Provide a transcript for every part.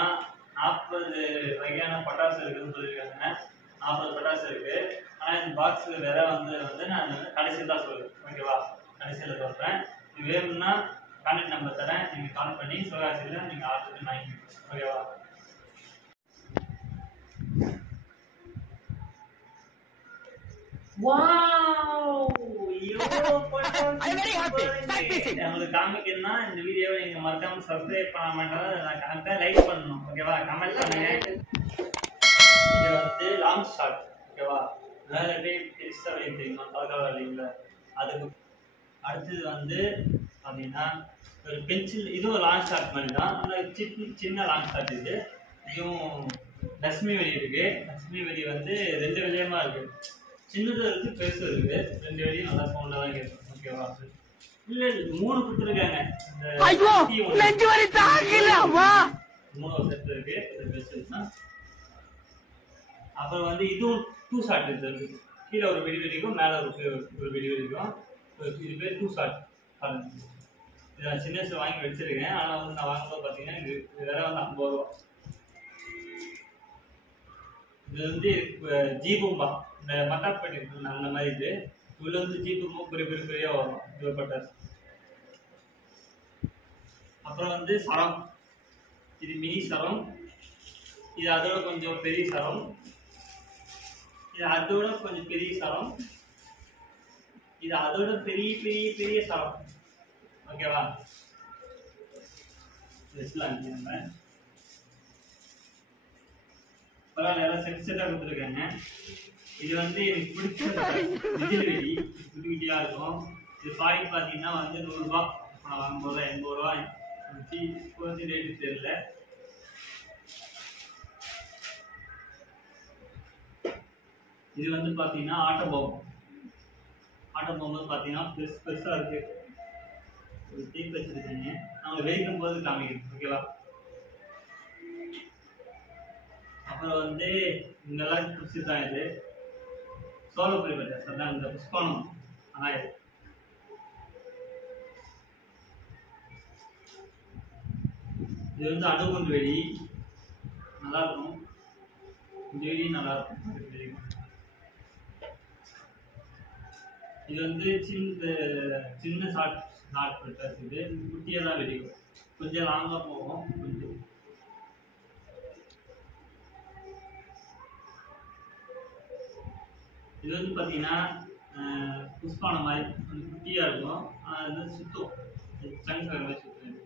பார்த்தீங்கன்னா 40 வகையான பட்டாசு இருக்குன்னு சொல்லியிருக்காங்க. 40 பட்டாசு இருக்கு. ஆனால் இந்த பாக்ஸ் விலை வந்து நான் கடைசியில் தான் சொல்லுவேன். ஓகேவா? கடைசியில் சொல்கிறேன். இது வேணும்னா கான்டாக்ட் நம்பர் தரேன். நீங்கள் கால் பண்ணி சிவகாசியில் நீங்கள் ஆர்டர் பண்ணி வாங்கிக்கணும். ஓகேவா? உங்களுக்கு காமிக்கணும்னா இந்த வீடியோவை நீங்க மறக்காம சப்ஸ்கிரைப் பண்ண மாட்டேன், கரெக்டா லைக் பண்ணணும். ஓகேவா? கமெண்ட் பண்ணுங்க. இது வந்து லாங் ஷாட். ஓகேவா? வேற பெருசா வெளியே தெரியுமா? தலகாவலிங்களா? அதுக்கு அடுத்தது வந்து பார்த்தீங்கன்னா ஒரு பென்சில். இதுவும் லாங் ஷாட் மாதிரி தான், ஆனால் சின்ன லாங் ஷாட். இதுவும் லட்சுமி வெடி இருக்கு. லட்சுமி வெடி வந்து 2 விதமா இருக்கு. சின்னது இருக்கு, பெருசு இருக்கு. 2 வெடியும் நல்லா சவுண்டா தான் கேட்கும். ஓகேவா? இல்ல 3 கொடுத்துருக்காங்க. மூணு செட் இருக்கு. இது பெருசு தான். அப்புறம் வந்து இதுவும் 2 ஷாட் இருக்கு. கீழே ஒரு வெடி வெடிக்கும், மேலே ஒரு வெடி வெடிக்கும். இது பேர் 2 ஷாட். இதை நான் சின்ன வயசுல வாங்கி வச்சிருக்கேன். ஆனால் வந்து நான் வாங்கும்போது பார்த்தீங்கன்னா இது விலை வந்து 50 ரூபா. இது வந்து ஜீபூம்பா, இந்த மட்டாப்பட்டி இருக்குல்ல அந்த மாதிரி. இது உள்ள வந்து ஜீபூம்பா பெரிய வரும். இது பட்டாசு. அப்புறம் வந்து சரம். இது மினி சரம். இது அதோட கொஞ்சம் பெரிய சரம். இது அதோட கொஞ்சம் பெரிய சரம். இது அதோட பெரிய பெரிய பெரிய சரம். ஓகேவா? நம்ம பரவாயில்ல, எல்லாம் செட்டாக கொடுத்துருக்காங்க. இது வந்து எனக்கு பிடிச்ச விஜய் வெடி. குட்டி குட்டியாக இருக்கும். இது பாக்கெட் பார்த்தீங்கன்னா வந்து 100 ரூபா. நான் வாங்கும்போது 80 ரூபா கொஞ்சம் ரேட்டு தெரியல. இது வந்து பார்த்தீங்கன்னா ஆட்டோபாம். ஆட்டோபாம் வந்து பார்த்தீங்கன்னா பெருசாக இருக்கு. ஒரு டீப் வச்சிருக்கேங்க. அவங்க வெடிக்கும் போது காமிக்கிறேன். ஓகேவா? அப்புறம் வந்து இங்கெல்லாம் பிடிச்சிருக்காங்க. இது சோளப்பொரி பட்டாசு. அதான் இந்த புஷ்பானம். ஆனால் இது வந்து அணுகுண்டு வெடி. நல்லா இருக்கும். இந்த வெடி நல்லா இருக்கும். இது வந்து சின்ன ஷார்ட் பட்டாசு. இது குட்டியாக தான் வெடிக்கும். கொஞ்சம் லாங்காக போகும். கொஞ்சம் இது வந்து பார்த்தீங்கன்னா புஷ்பானம் மாதிரி கொஞ்சம் குட்டியாக இருக்கும். அது வந்து சுத்தம் சங்கர் மாதிரி சுத்தம்.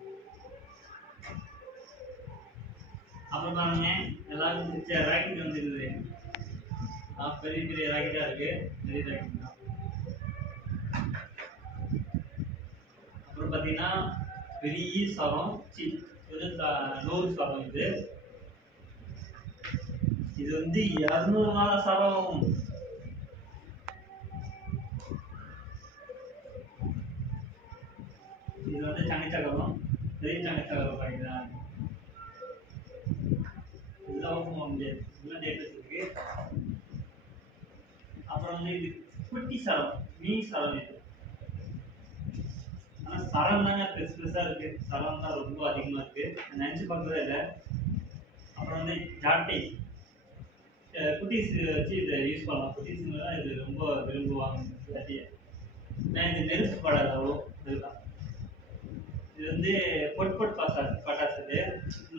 அப்புறம் பாருங்க, எல்லாரும் பிடிச்ச ராக்கெட் வந்துருக்குது. பெரிய பெரிய ராக்கெட்டாக இருக்கு. பெரிய ராக்கெட் தான். அப்புறம் பார்த்தீங்கன்னா பெரிய சரம். இது 100 சரம். இது வந்து 200 நாள் சரம். இது வந்து சங்கச்சக்கரம். பெரிய சங்கச்சக்கரம் பாக்கிதான். இதெல்லாம் ஓப்பன் முடியாது. இதெல்லாம் டேட் வச்சிருக்கு. அப்புறம் வந்து இது குட்டி சரம், மினி சரம். இது ஆனால் சரம் தாங்க பெருசாக இருக்கு. சரம் தான் ரொம்ப அதிகமாக இருக்கு. நினச்சி பார்க்கவே இல்லை. அப்புறம் வந்து ஜாட்டை. குட்டீஸ் வச்சு இதை யூஸ் பண்ணலாம். குட்டீஸுங்க தான் இது ரொம்ப விரும்புவாங்க. ஜாட்டியை நான் இது நெருப்பு படாது அவ்வளோ. இதுதான். இது வந்து பொட் பட்டாசு.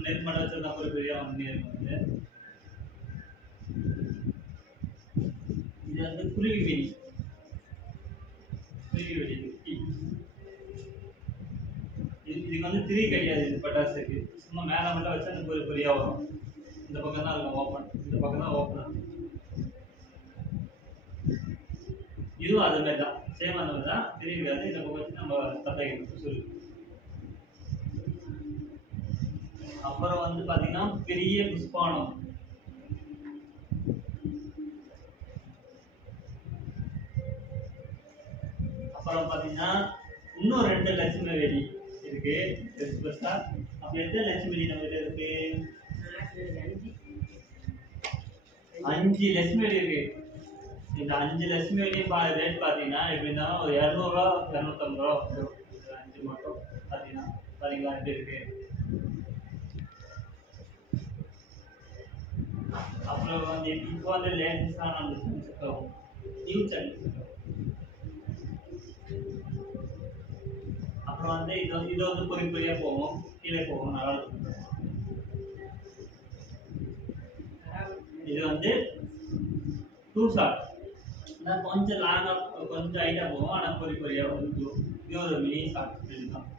நெருப்பு மணி வச்சு தான் பெரிய வந்து இருக்கும். இது வந்து குருவி வெடி. இதுக்கு வந்து திரி கிடையாது. இது பட்டாசுக்கு சும்மா மேலே மட்டும் வச்சா அந்த பெரியா வரும். இந்த பக்கம் தான் இருக்கும் ஓப்பன். இந்த பக்கம் தான் ஓப்பன். இதுவும் அது மாதிரி தான். சேம் அந்த மாதிரி தான். திரி இருக்காது. இந்த பக்கம் வச்சு நம்ம தட்டாக்கி சொல்லி. அப்புறம் வந்து பார்த்தீங்கன்னா பெரிய புஷ்பானம். அப்புறம் பார்த்தீங்கன்னா இன்னும் 2 லட்சுமி வெடி இருக்கு. பெருசா. அப்போ எத்தனை லட்சுமி வெடி நம்ம கிட்ட இருக்கு? 5 லட்சுமி வெடி இருக்கு. இந்த 5 லட்சுமி வெடியும் ரேட் பார்த்தீங்கன்னா எப்படி இருந்தாலும் ஒரு 200 ரூபா 250 ரூபா வரும். 5 மட்டும் பார்த்தீங்கன்னா பாத்தீங்களா எப்படி இருக்கு? அப்புறம் வந்து இப்போ வந்து லேட்டஸ்டான அந்த டிசைன்ஸ் நியூ சேனல்ஸ். அப்புறம் வந்து இது வந்து பொறி பொறியாக போகும், கீழே போகும், நல்லா இருக்கும். இது வந்து 2 ஷாட், கொஞ்சம் லாங்காக கொஞ்சம் ஹைட்டாக போகும், ஆனால் பொறி பொறியாக இருக்கும். இது ஒரு மினி ஷாட் இதுதான்.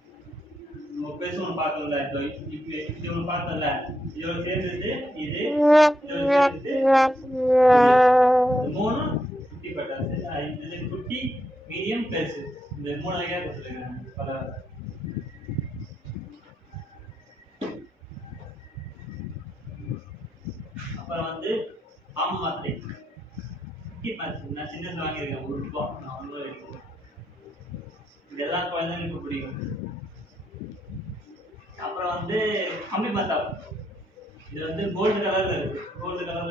நம்ம பேச ஒன்று பார்த்தோம்ல, இது ஒன்று பார்த்தோம்ல, இதோட சேர்ந்துட்டு இது இதோட சேர்ந்துட்டு இது 3 குட்டி பட்டாசு. இது குட்டி, மீடியம், பெருசு, இந்த 3 வகையாக கொடுத்துருக்காங்க. பல அப்புறம் வந்து ஆம் மாத்திரை குட்டி மாத்திரை நான் சின்னது வாங்கியிருக்கேன், 1 ரூபா, நான் 1 ரூபா எடுக்கிறேன். இது எல்லா குழந்தைங்களுக்கும் பிடிக்கும். அப்புறம் வந்து கம்பி மத்தாப், இது வந்து கோல்டு கலர்ல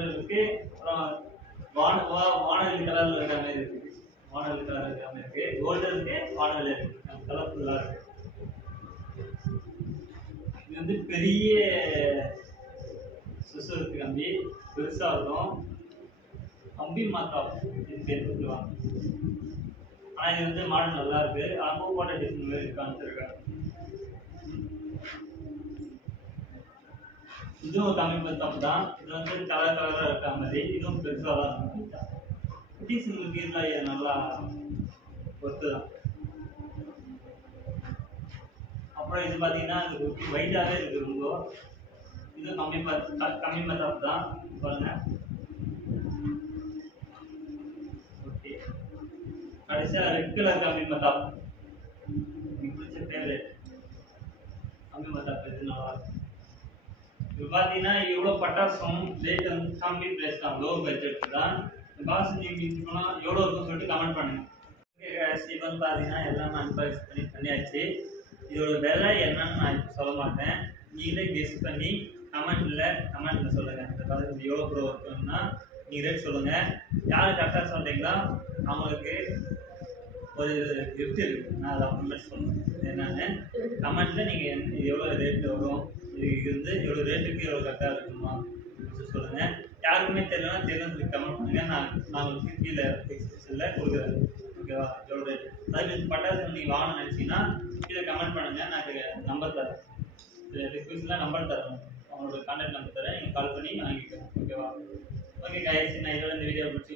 இருக்கு. அப்புறம் வானவில் கலர்ல இருக்கிற மாதிரி இருக்கு. வானவில் கலர் இருக்கிற மாதிரி இருக்கு, கோல்டு இருக்கு, வானவில் இருக்கு, கலர்ஃபுல்லா இருக்கு. இது வந்து பெரிய சுசு இருக்கு கம்பி, பெருசா இருக்கும். கம்பி மத்தாப் இது பேர் சொல்லுவாங்க. ஆனா இது வந்து மாடல் நல்லா இருக்கு. பூ போட்ட டிசைன் மாதிரி காமிச்சிருக்காங்க. இதுவும் கம்மி மத்தாப் தான். இது வந்து கலர் கலராக இருக்க மாதிரி, இதுவும் பெருசாக தான் இருக்கும். குட்டீஸுங்களுக்கு இதெல்லாம் நல்லா பொறுத்து தான். அப்புறம் இது பார்த்தீங்கன்னா இது குட்டி வைட்டாகவே இருக்கு ரொம்ப. இது கம்மி மத்தாப் தான் பாருங்க. ஓகே, கடைசியாக ரெட் கலர் கம்மி மத்தாப், எனக்கு பிடிச்ச ஃபேவரட் கம்மி மத்தாப். இது நல்லா இருக்கும். இப்போ பார்த்தீங்கன்னா இவ்வளோ பட்டாசும் ரேட் வந்து கம்மி ப்ரைஸ் தான், லோ பட்ஜெட் தான். பாக்ஸ் நீங்கள் போனால் எவ்வளோ இருக்குன்னு சொல்லிட்டு கமெண்ட் பண்ணுங்க. இப்போ வந்து பார்த்தீங்கன்னா எல்லாமே அன்பாக்ஸ் பண்ணியாச்சு. இதோட விலை என்னன்னு நான் இப்போ சொல்ல மாட்டேன், நீங்களே கெஸ் பண்ணி கமெண்ட்ல சொல்லுங்கள். இந்த பதவி எவ்வளோ ப்ரோ இருக்குன்னா நீங்கள் ரேட் சொல்லுங்கள். யார் கரெக்டாக சொல்கிறீங்களா அவங்களுக்கு ஒரு கிஃப்ட் இருக்குது. நான் அதை அப்புறமேட்டு சொல்லுவேன் என்னென்னு. கமெண்ட்டில் நீங்கள் எவ்வளோ ரேட்டு வரும், இதுக்கு வந்து எவ்வளோ ரேட்டுக்கு எவ்வளோ கரெக்டாக இருக்குமா சொல்லுங்கள். யாருக்குமே தெரியலன்னா சொல்லி கமெண்ட் பண்ணுங்கள். நான் உங்களுக்கு கீழே டிஸ்கிரிப்ஷனில் கொடுக்குறேன். ஓகேவா? எவ்வளோ ரேட் அது பட்டாசு நீங்கள் வாங்கணும்னு நினச்சிங்கன்னா கீழே கமெண்ட் பண்ணுங்கள். நான் நம்பர் தரேன், டிஸ்கிரிப்ஷனில் நம்பர் தரேன், அவங்களோட கான்டாக்ட் நம்பர் தரேன், நீங்கள் கால் பண்ணி வாங்கிக்கலாம். ஓகேவா? ஓகே கைஸ், நான் இதோட இந்த வீடியோ பிடிச்சி